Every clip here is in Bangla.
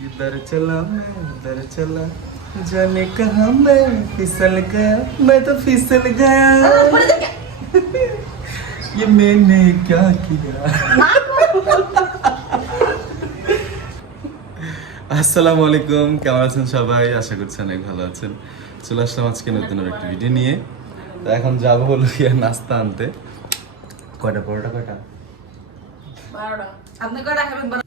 इधर चला मैं उधर चला जाने कहा मैं फिसल गया मैं तो फिसल गया ये मैंने क्या किया আসসালামু আলাইকুম কেমন আছেন সবাই আশা করছি অনেক ভালো আছেন চলে আসলাম আজকে নতুন আর একটা ভিডিও নিয়ে তো এখন যাবো হলো গিয়ে নাস্তা আনতে কয়টা পরোটা কয়টা বারোটা আপনি কয়টা খাবেন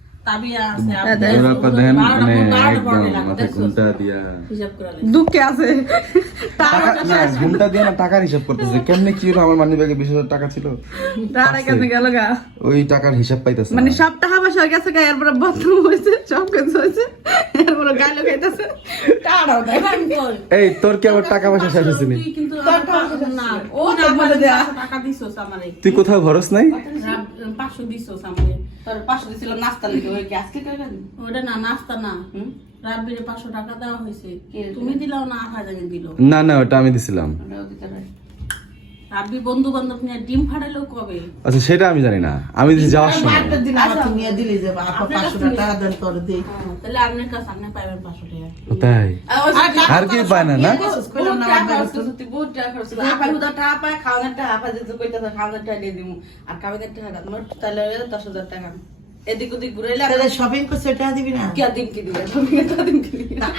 মানে টাকার হিসাব করতেছে। কেমনে কি হলো আমার মানি ব্যাগে বিশ হাজার টাকা ছিল। তার কাছে গেল গা? ওই টাকার হিসাব পাইতেছে মানে সব টাকা পয়সা গেছে গা এরপরে বাথরুম হয়েছে সব কিছু হয়েছে এরপরে গাইলো খাইতেছে। টাড়াও দেয় এবার আমি কই, এই তোর কি আবার টাকা পয়সা শেষ হয়েছে তুই কোথাও ভরস নাই? পাঁচশো দিছোস আমারে। তোর পাঁচশো দিছিল নাস্তা লিখে ওই কি আজকে টাকা দিন ওটা না নাস্তা না। রাব্বিরে পাঁচশো টাকা দেওয়া হয়েছে। তুমি দিলাও না আহা জানি দিল। না না ওটা আমি দিছিলাম। ওটাও দিতে পারে। রাব্বি বন্ধু বান্ধব নিয়ে ডিম ফাটাইলো কবে? আচ্ছা সেটা আমি জানি না। আমি দিছি যাওয়ার সময়। মারটা দিন আমার তুমি দিলি যে আপা আপনার পাঁচশো কাছে টাকা দেন তোর দিই। তাহলে আপনার কাছে আপনি পাইবেন পাঁচশো টাকা। তাই? আর কি পায় না না?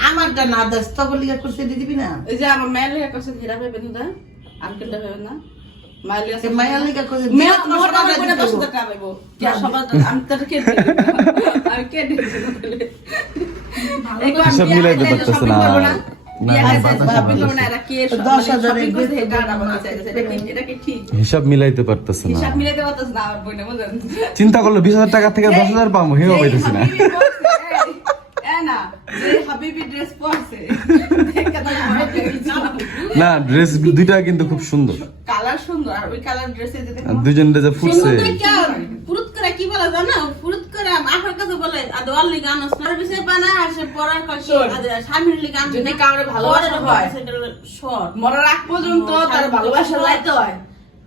আমারটা না দাস তখন লিগা করছে দিবি না? যে আমার মায়ের করছে, হেরা আর আমি কে না। আমি না। হিসাব মিলাইতে পারতেছে না। হিসাব মিলাইতে পারতেছে না আমার বোনে, বুঝলেন? চিন্তা করল বিশ হাজার টাকা থেকে দশ হাজার পাবো হেও পাইতেছি না। না, ড্রেস দুইটা কিন্তু খুব সুন্দর। কালার সুন্দর আর ওই কালার ড্রেসে যদি দুজন যে ফুটছে সুন্দর দেখে আর ফুরুত করে কি বলে জানো ফুরুত করে আমার কাছে দেওয়ার লিগে আনস না বিছে পানা আসে পড়ার কাছে স্বামীর লিগে আনস যদি কাউরে ভালোবাসা হয় শর্ট। মরার আগ পর্যন্ত তার ভালোবাসা লাইতে হয়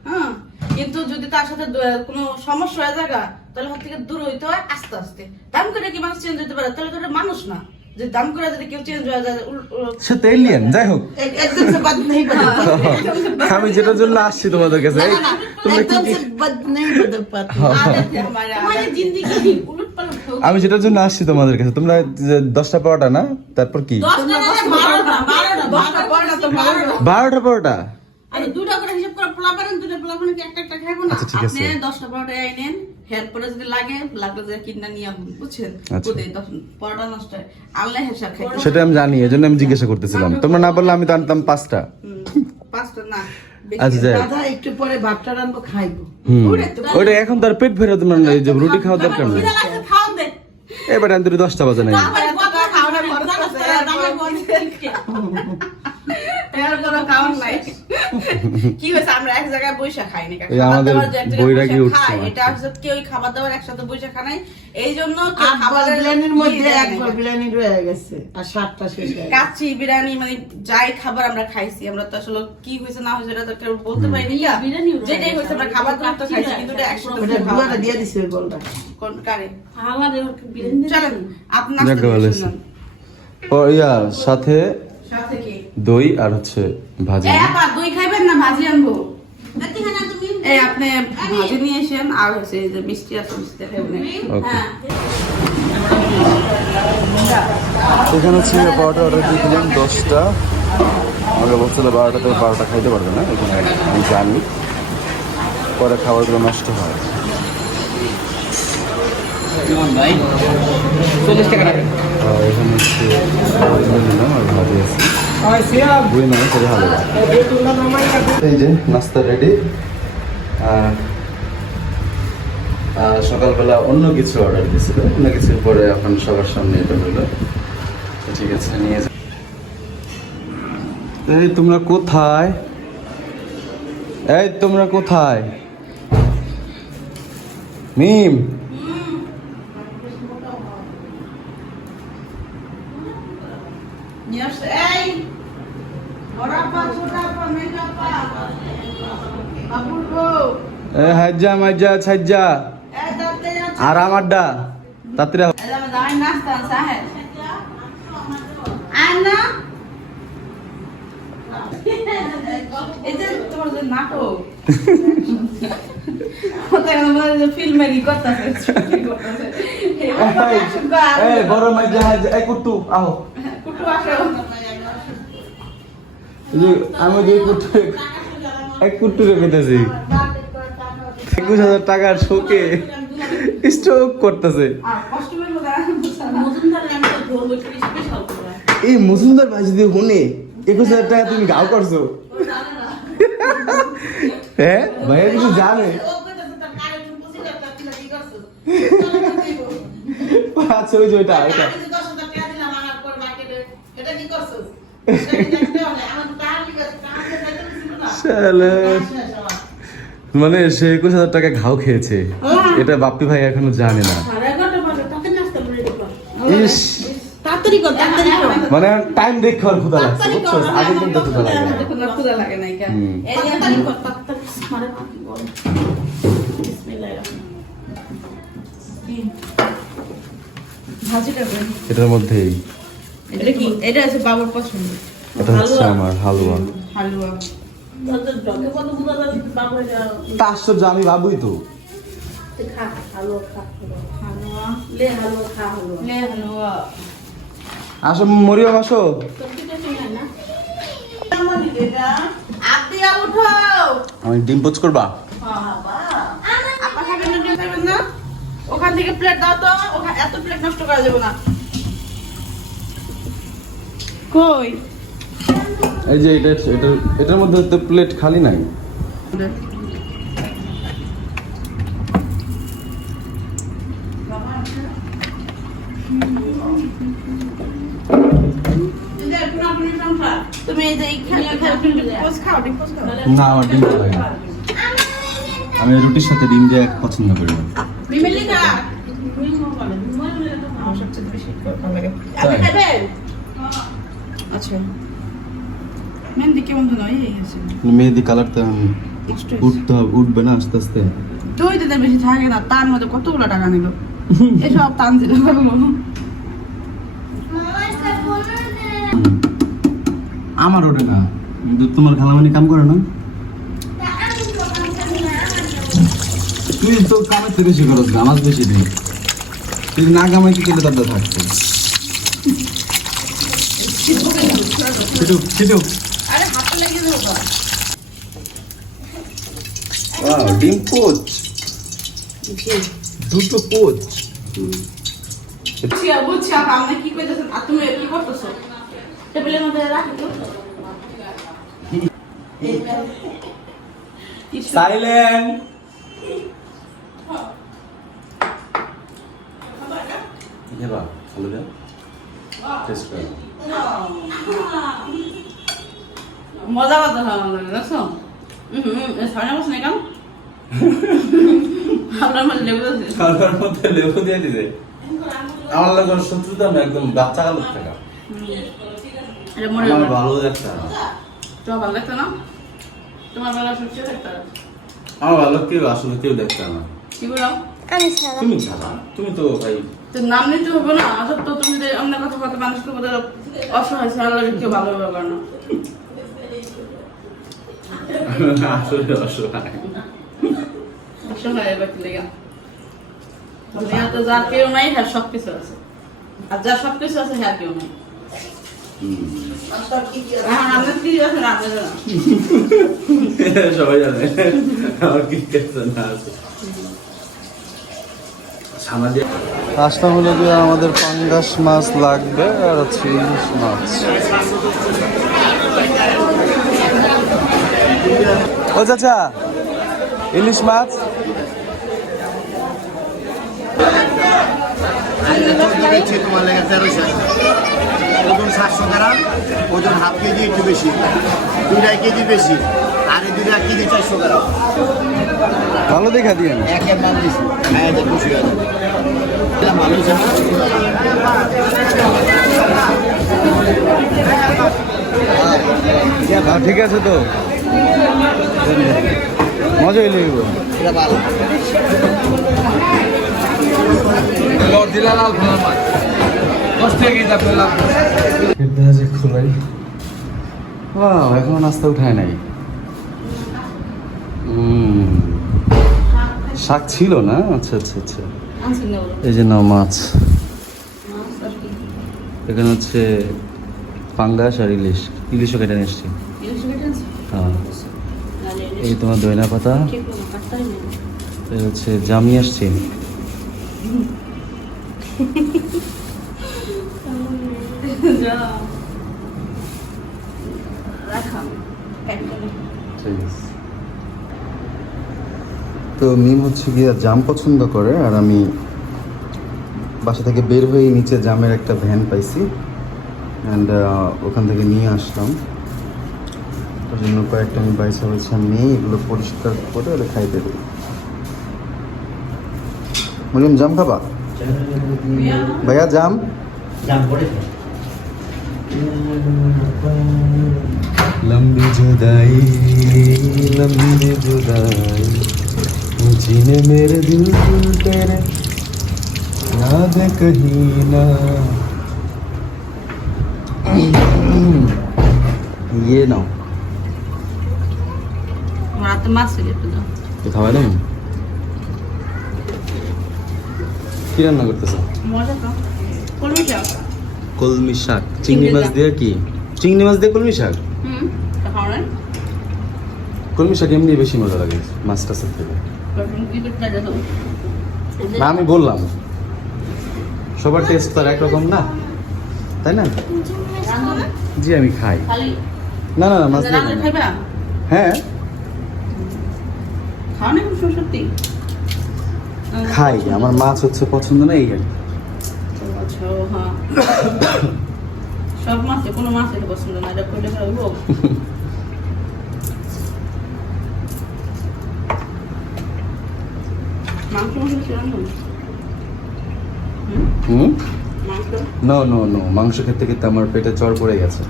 হ্যাঁ কিন্তু যদি তার সাথে কোনো সমস্যা হয়ে জায়গা তাহলে হাত থেকে দূর হইতে হয় আস্তে আস্তে। দাম করে কি মানুষ চেঞ্জ হতে পারে? তাহলে তো মানুষ না। যে দাম করে যদি কেউ চেঞ্জ হয়ে যায় সে তো এলিয়েন যাই হোক। আমি হ্যাঁ। যেটার জন্য আসছি তোমাদের কাছে তুমি কি বাদ নেই পাতা জিন্দেগি উলট আমি যেটার জন্য আসছি তোমাদের কাছে। তোমরা দশটা পরোটা না তারপর কি? বারোটা পরোটা আর দুটা করে হিসাব করে পোলাপারেন দুটা পোলাপারেন একটা একটা খাইবো না? আচ্ছা ঠিক আছে। দশটা পরোটা আইনেন হেয়ার যদি লাগে লাগলে যে কিনা নিয়ে আসুন বুঝছেন। ওদের দশ পরোটা নষ্ট আল্লাহ হিসাব খাইতে সেটা আমি জানি এজন্য আমি জিজ্ঞাসা করতেছিলাম। তোমরা না বললে আমি তো আনতাম পাঁচটা। পাঁচটা না। বেশি। আচ্ছা দাদা একটু পরে ভাতটা রানবো খাইবো। হুম। ওইটা এখন তার পেট ফেরত মানে রুটি খাওয়া দরকার নেই। এবার দশটা বাজে নাই তারপরে খাওয়ার নাই। কি হয়েছে? আমরা এক জায়গায় বৈশা খাই না আমাদের বৈরাগী উঠছে খাই মাত্র। এটা হচ্ছে কেউ খাবার দাবার একসাথে বৈশা খায় নাই। এই জন্য খাবারের বিরিয়ানির ইয়ে মধ্যে একবার বিরিয়ানি রয়ে গেছে আর সাতটা শেষ হয়ে কাচ্চি বিরিয়ানি মানে যাই খাবার আমরা খাইছি আমরা তো আসলে কি হয়েছে না হয়েছে এটা তো কেউ বলতে পারিনি না বিরিয়ানি যেটাই হয়েছে আমরা খাবার দাবার তো খাইছি কিন্তু এটা একসাথে দুয়ারে দিয়ে দিছে ওই বলটা। কোন কারে? হাওয়া বিরিয়ানি চলেন আপনার হয়েছে। ও ইয়া সাথে সাথে কি দই আর হচ্ছে ভাজি। এ আপা দই খাইবেন না ভাজি আনব? দেখি তুমি? এই আপনি ভাজি নিয়ে এসেন আর হচ্ছে এই যে মিষ্টি আছে মিষ্টি খাইবেন ওকে। হ্যাঁ। এখানে হচ্ছে বারোটা অর্ডার দিয়ে দিলাম দশটা। আমাকে বলছিল বারোটা থেকে বারোটা খাইতে পারবে না এখানে আমি জানি। পরে খাবারগুলো নষ্ট হয়। আর এখানে হচ্ছে ভাজি আর ভাজি আছে। বুঝি না সেটা ভালো এই যে নাস্তা রেডি আর আর সকালবেলা অন্য কিছু অর্ডার দিয়েছিল। অন্য কিছুর পরে এখন সবার সামনে এটা হলো। ঠিক আছে নিয়ে যা এই তোমরা কোথায়? এই তোমরা কোথায়? মিম নিয়ে আসছে এই ওরা পা ছোটা পা মেজা পা বাবুল গো এ হাজ্জা মাজ্জা ছাজ্জা এই দাঁতে আর আমারডা তাড়াতাড়ি আও। এই আমরা দাঁড়াই নাস্তা সাহেব আর না এই যে তোমার যে নাটক ওটা কেন মনে হয় যে ফিল্মে কি করতেছে শুটিং করতেছে এই বড় মাই জাহাজ এই কুট্টু আহো। আসো আমি কুট্টু এক কুট্টু রেখেতেছি একুশ হাজার টাকার শোকে স্ট্রোক করতেছে। এই মজুমদার ভাই যদি শুনে, একুশ হাজার টাকা তুমি গাও করছ। হ্যাঁ? ভাইয়া কিছু জানে? আচ্ছা ওই যে ওইটা ওইটা। মানে সে একুশ হাজার টাকা ঘাও খেয়েছে। এটা বাপ্পি ভাই এখনও জানে না। ইস! মানে টাইম দেখে আর ক্ষুধা লাগছে বুঝছ? আগে কিন্তু ক্ষুধা লাগে। না। ক্ষুধা লাগে এটার মধ্যেই। এটা কি? এটা আছে বাবার পছন্দ। এটা হচ্ছে আমার হালুয়া। হালুয়া। আশ্চর্য আমি ভাবুই তো আসো মরিয়ম আসো। আমি ডিম পোচ করবা? ওখান থেকে প্লেট দাও তো। ওখানে এত প্লেট নষ্ট করা যাবে না। কই? এই যে এটা এটা এটার মধ্যে তো প্লেট খালি নাই। না আমার ডিম ভালো লাগে আমি রুটির সাথে ডিম দিয়ে পছন্দ করি না। আচ্ছা। মেহেন্দি কেমন তো নয় এই মেহেদি কালারটা উঠতে হবে উঠবে না আস্তে আস্তে দই দিতে বেশি থাকে না তার মধ্যে কতগুলো টাকা নিল এসব টান দিল আমার ওটা না কিন্তু তোমার খালামানি কাম করে না তুই তো কামের থেকে বেশি খরচ না আমার বেশি নেই তুই না কামাই কি থাকতো ছিটুক ছিটুক Wow, ডিম পোচ। দুটো পোচ। বুঝছি আপা আপনি কি কইতেছেন আর তুমি কি করতেছো? টেবিলের মধ্যে রাখি তো সাইলেন্ট ভালো দেন টেস্ট করে। মজা কথা হয় আমার দেখছ? সাড়ে বসে নাই কেন? আপনার মধ্যে লেবু আছে খাবার মধ্যে লেবু দিয়ে দিছে আমার লাগে শত্রুতা না একদম বাচ্চা কালো থাকা। আমার ভালো না। তোমার ভালো লাগতো না? তোমার ভালো সত্যি দেখতে আমার ভালো কেউ আসলে কেউ দেখতে না। কি বলো? তুমি ছাড়া? তুমি তো ভাই তো নাম নিতে হবে না? তো তুমি যে অন্য কথা কথা মানুষকে বলে অসহায় কেউ ভালো না। আসলে অসহায় অসহায় হ্যাঁ হ্যাঁ হলো যে আমাদের পাঙ্গাস মাছ লাগবে আর মাছ। ও চাচা ইলিশ মাছ। তোমার লেগে তেরোশো ওজন সাতশো গ্রাম ওজন হাফ কেজি একটু বেশি দুইটাই কেজি বেশি আর এই দুইটা কেজি চারশো গ্রাম। ভালো দেখা দিয়ে একের নাম দিছি হ্যাঁ খুশি হয়েছে না? ঠিক আছে তো। মজা ওয়াও এখনও নাস্তা উঠায় নাই। শাক ছিল না? আচ্ছা আচ্ছা আচ্ছা। এই যে নাও মাছ? এখানে হচ্ছে পাঙ্গাস আর ইলিশ। ইলিশও কেটে নিয়ে এসছি ইলিশ কেটে আনছি? হ্যাঁ নাহলে ইলিশ এই তোমার দইনা পাতা। এই হচ্ছে জামি আসছি। তো মিম হচ্ছে গিয়ে জাম পছন্দ করে আর আমি বাসা থেকে বের হয়ে নিচে জামের একটা ভ্যান পাইছি। অ্যান্ড ওখান থেকে নিয়ে আসলাম। জন্য কয়েকটা আমি বাইসা বাইসা নিয়ে এগুলো পরিষ্কার করে ওটা খাইতে দিই বললাম জাম খাবা ভাইয়া জাম लंबी जुदाई लंबी जुदाई जीने मेरे दिल तेरे याद कहीं ना ये নাও আমার হাতে মাছ ছিল একটু দাও। তো কি রান্না করতেছ? মজা তো। কলমি শাক। কলমি শাক। চিংড়ি মাছ। দিয়ে কি? চিংড়ি মাছ দিয়ে কলমি শাক? হুম, কলমি শাক এমনি বেশি মজা লাগে মাছ টাছের থেকে। না আমি বললাম সবার টেস্ট তো একরকম না তাই না? জি আমি খাই। না না না মাছ? হ্যাঁ। খাও না কোনো সত্যি? খাই আমার মাছ হচ্ছে পছন্দ না এই আর। আচ্ছা, হ্যাঁ। সব মাছে কোনো মাছ এটা পছন্দ না এটা করলে খাব মাংস মাংস হুম? হুম নো নো নো মাংস খেতে খেতে আমার পেটে চড় পড়ে গেছে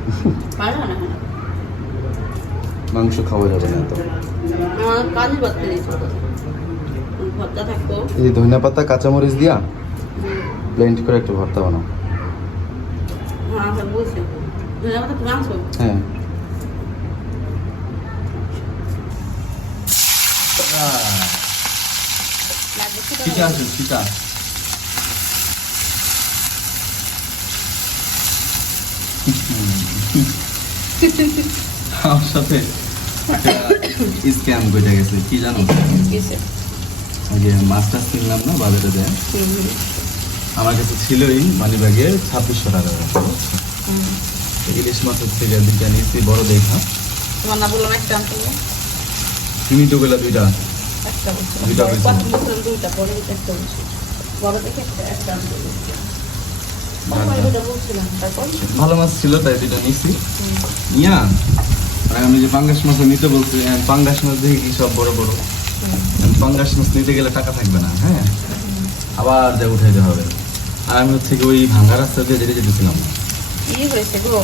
মাংস খাওয়া যাবে না তো এই ধনিয়া পাতা কাঁচামরিচ দিয়া ব্লেন্ড করে একটু ভর্তা বানাও। হ্যাঁ হ্যাঁ আছে। আমার সাথে স্ক্যাম করে গেছে কি জানো? মাছ টাছ কিনলাম না বাজারে দেয় আমার কাছে ছিলই মানি ব্যাগে ছাব্বিশশো টাকা ইলিশ মাছ হচ্ছে দুইটা নিচ্ছি বড় দেখা তোমার না বললাম একটা আনতে তুমি তো গেলা দুইটা। একটা বড় দেখে একটা একটা তারপর? ভালো মাছ ছিল তাই দুইটা নিচ্ছি নিয়া? আর আমি যে পাঙ্গাস মাছ নিতে বলছি পাঙ্গাস মাছ দেখি কি সব বড় বড়। পাঙ্গাস মাছ নিতে গেলে টাকা থাকবে না হ্যাঁ? আবার যা উঠাইতে হবে। আর আমি হচ্ছে ওই ভাঙ্গা রাস্তা দিয়ে যেতে যেতেছিলাম। কি হয়েছে গো?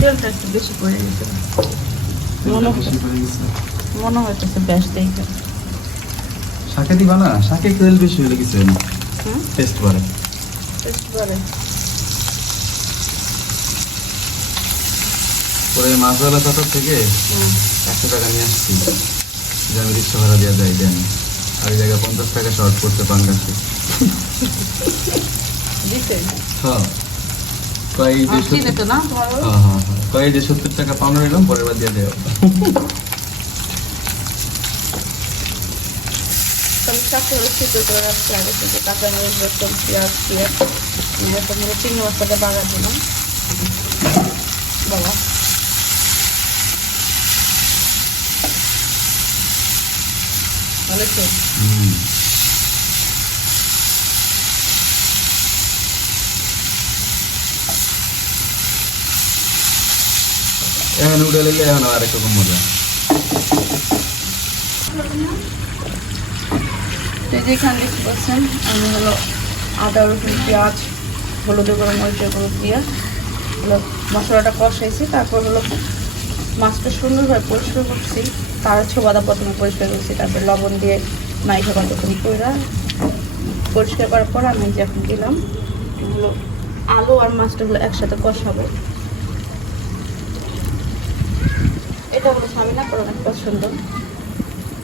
তেলটা একটু বেশি পড়ে গেছে। মনে হইতেছে দেখে। শাকে দিবা না? শাকে তেল বেশি হয়ে গেছে। টেস্ট করে টেস্ট করে পরে মাছওয়ালা চাটার থেকে একশো টাকা নিয়ে আসছি। যে আমি রিক্সা ভাড়া দেওয়া যায় দেন। আর এই জায়গায় পঞ্চাশ টাকা শর্ট করতে পাঙ্গাসে দিতে? হ্যাঁ। কয় যে সত্তর হ্যাঁ হ্যাঁ হ্যাঁ। সত্তর টাকা পাউন্ড নিলাম পরের বার দিয়ে দেওয়া সিদ্ধ করে রাখছি আগে থেকে কাঁচা মরিচ রসুন পেঁয়াজ একটা মনে চিংড়ি দিলাম বাবা। ভালো তো হুম এখন উঠে নিলে এখন আর একরকম মজা দেখতে পাচ্ছেন আমি হলো আদা রসুন পেঁয়াজ হলুদ গরম মরিচের গুঁড়ো দিয়ে হলো মশলাটা কষাইছি তারপর হলো মাছটা সুন্দরভাবে পরিষ্কার করছি তার ছোবাদা প্রথমে পরিষ্কার করছি তারপর লবণ দিয়ে মাইখা কতক্ষণ কইরা পরিষ্কার করার পর আমি যখন দিলাম এগুলো আলু আর মাছটা হলো একসাথে কষাবো। এটা হলো সামিনা করে অনেক পছন্দ।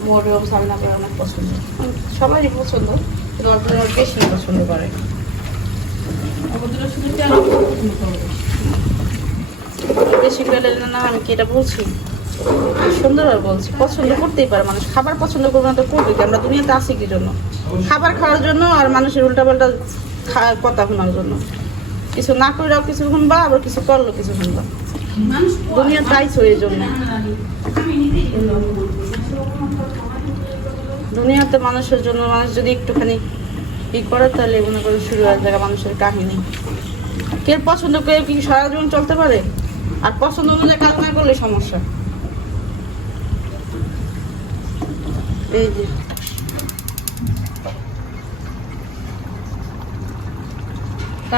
মোরেও সামিনা করে অনেক পছন্দ। সবারই পছন্দ কিন্তু অল্প বেশি পছন্দ করে। বেশি করে না আমি কি এটা বলছি? সুন্দর আর বলছি, পছন্দ করতেই পারে, মানুষ খাবার পছন্দ করবে না তো করবে কি? আমরা দুনিয়াতে আছি কি জন্য? খাবার খাওয়ার জন্য আর মানুষের উল্টাপাল্টা কথা শোনার জন্য। কিছু না করলেও কিছু শুনবা, আবার কিছু করল কিছু শুনবা। দুনিয়া চাইছো এই জন্য। দুনিয়াতে মানুষের জন্য, মানুষ যদি একটুখানি ই করে, তাহলে মনে করে শুরু হয়ে যাবে মানুষের কাহিনী। কে পছন্দ করে কি সারা জীবন চলতে পারে? আর পছন্দ অনুযায়ী কাজ না করলে সমস্যা। এই যে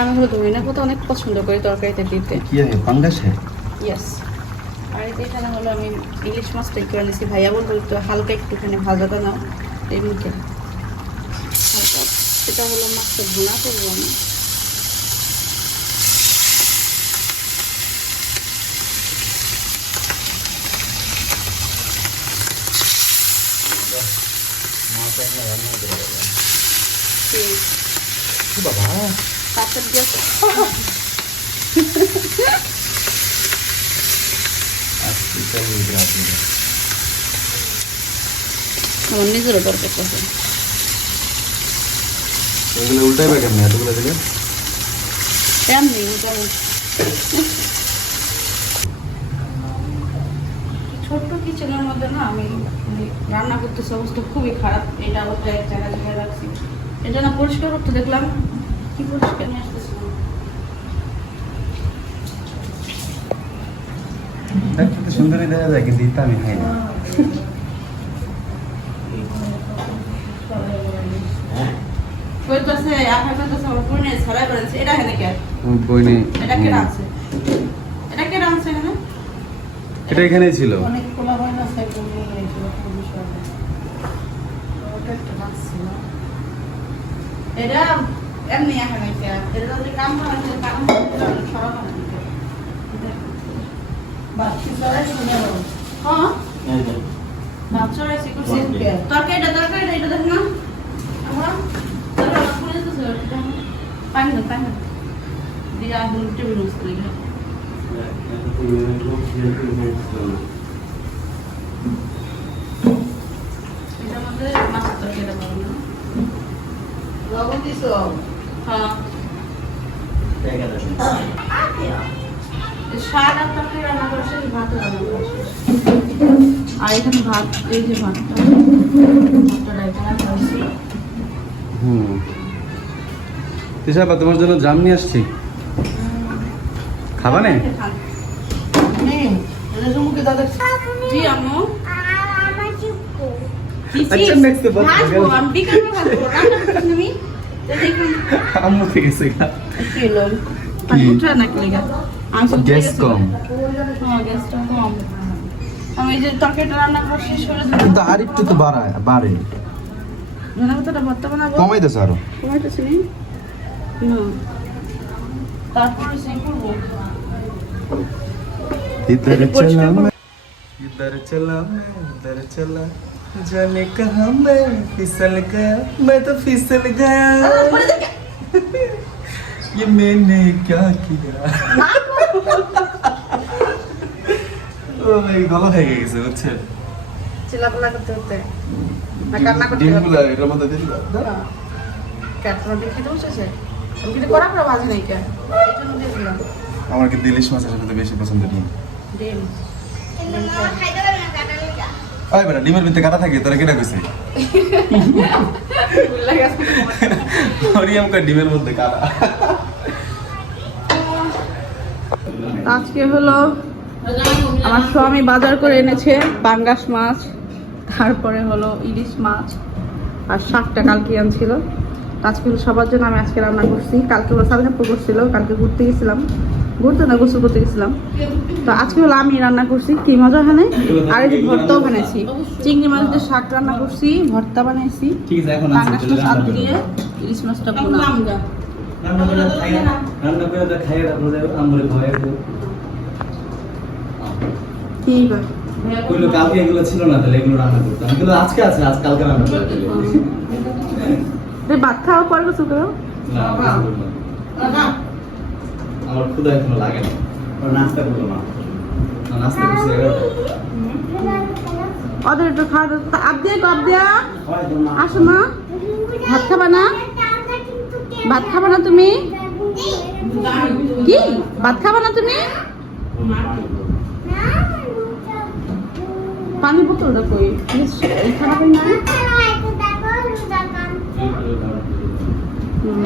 আমি হলো পাতা অনেক পছন্দ করি তরকারিতে দিতে। কি আছে পাঙ্গাস? ইয়েস আর এখানে হলো আমি ইলিশ মাছটা করে নিয়েছি ভাইয়া বলব একটু হালকা একটুখানি ভাজাটা নাও এই মুখে। এটা হলো মাছটা ভুনা করব আমি। বাবা পাশের দিয়ে আমার নিজেরও দরকার আছে এগুলো উল্টাইবে কেমন এতগুলো দিলে তেমনি মোটামুটি ছোট্ট কিচেনের মধ্যে না আমি মানে রান্না করতে অবস্থা খুবই খারাপ এটা অবস্থা এক জায়গায় জায়গায় রাখছি। এটা না পরিষ্কার করতে দেখলাম কি পরিষ্কার নিয়ে আসতেছিলাম দেখতে সুন্দরই দেখা যায় কিন্তু আমি খাই না। এটা এখানে ছিল। অনেক খোলা হয় এটা এমনি এখানে এটা যদি কাম করা হয় কাম ছড়ানো বাকি সবাই শুনে হ্যাঁ ভাত ছড়াইছি করছি তরকারি এটা দেখ না পানি পানি দিয়া এখন টেবিল করি এটার মধ্যে মাছের তরকারিটা পাবো না লবণ দিছ হ্যাঁ আর তরকারি রান্না করে শেষ ভাত রান্না করে শেষ আর এখানে ভাত এই যে ভাতটা ভাতটা ডাইতে রাখা হুম তিশাপা তোমার জন্য জাম নিয়ে আসছি খাবা নে মুখে দাদা জি আম্মু আচ্ছা। আমি বিকালে। রান্না আম্মু থেকে শেখা কি লোক পাখিটা নাকি লেখা রান্না করছি সরে কিন্তু একটু তো বাড়ায় বাড়ে। ধনেপাতাটা ভর্তা বানাবো। কমাই আরও। কমাইতেছি তারপরে সেই করব। ইদার চলা ইদার इधर चला मैं इधर चला जाने कहा मैं फिसल गया मैं तो फिसल गया ये मैंने क्या किया ও ভাই গলা হয়ে গেছে বুঝছেন চিলাপালা করতে করতে না কান্না করতে ডিমগুলা এটার মধ্যে দিয়ে দিবা ক্যাট তোমার দেখে তো বসেছে আমি কিন্তু কড়া করে ভাজি নাই কে এই জন্য দিয়ে দিলাম আমার কিন্তু ইলিশ মাছের সাথে বেশি পছন্দ ডিম ডিম ডিমের ভিতরে কাটা থাকে, তোরা কইছে হরিয়াম কা ডিমের মধ্যে কাটা। আজকে হলো আমার স্বামী বাজার করে এনেছে পাঙ্গাস মাছ, তারপরে হলো ইলিশ মাছ আর শাকটা কালকে আনছিল। আজকে সবার জন্য আমি আজকে রান্না করছি। কালকে হলো সাবিনাপ্পু করছিল কালকে ঘুরতে গেছিলাম। ঘুরতে না গোসল করতে গেছিলাম। তো আজকে হলো আমি রান্না করছি কি মজা এখানে আর এই যে ভর্তাও বানাইছি। চিংড়ি মাছ দিয়ে শাক রান্না করছি ভর্তা বানাইছি। ঠিক আছে এখন পাঙ্গাসটা শাক দিয়ে ইলিশ মাছটা আছে ওইগুলো কালকে এগুলো ছিল না তাহলে এগুলো রান্না করতাম এগুলো আজকে আছে আজ কালকে রান্না করে ভাত খাওয়া পরে কিছু করো? না। আমার ক্ষুদা এখনও লাগে না। নাস্তা করল না। নাস্তা করছে ওদের একটু খাওয়া দাওয়া আপ দিয়ে আপ দিয়া হয়তো না আসো না ভাত খাবা না? ভাত খাবা না তুমি? কি? ভাত খাবা না তুমি? পানি বোতলটা কই? হয় না হুম।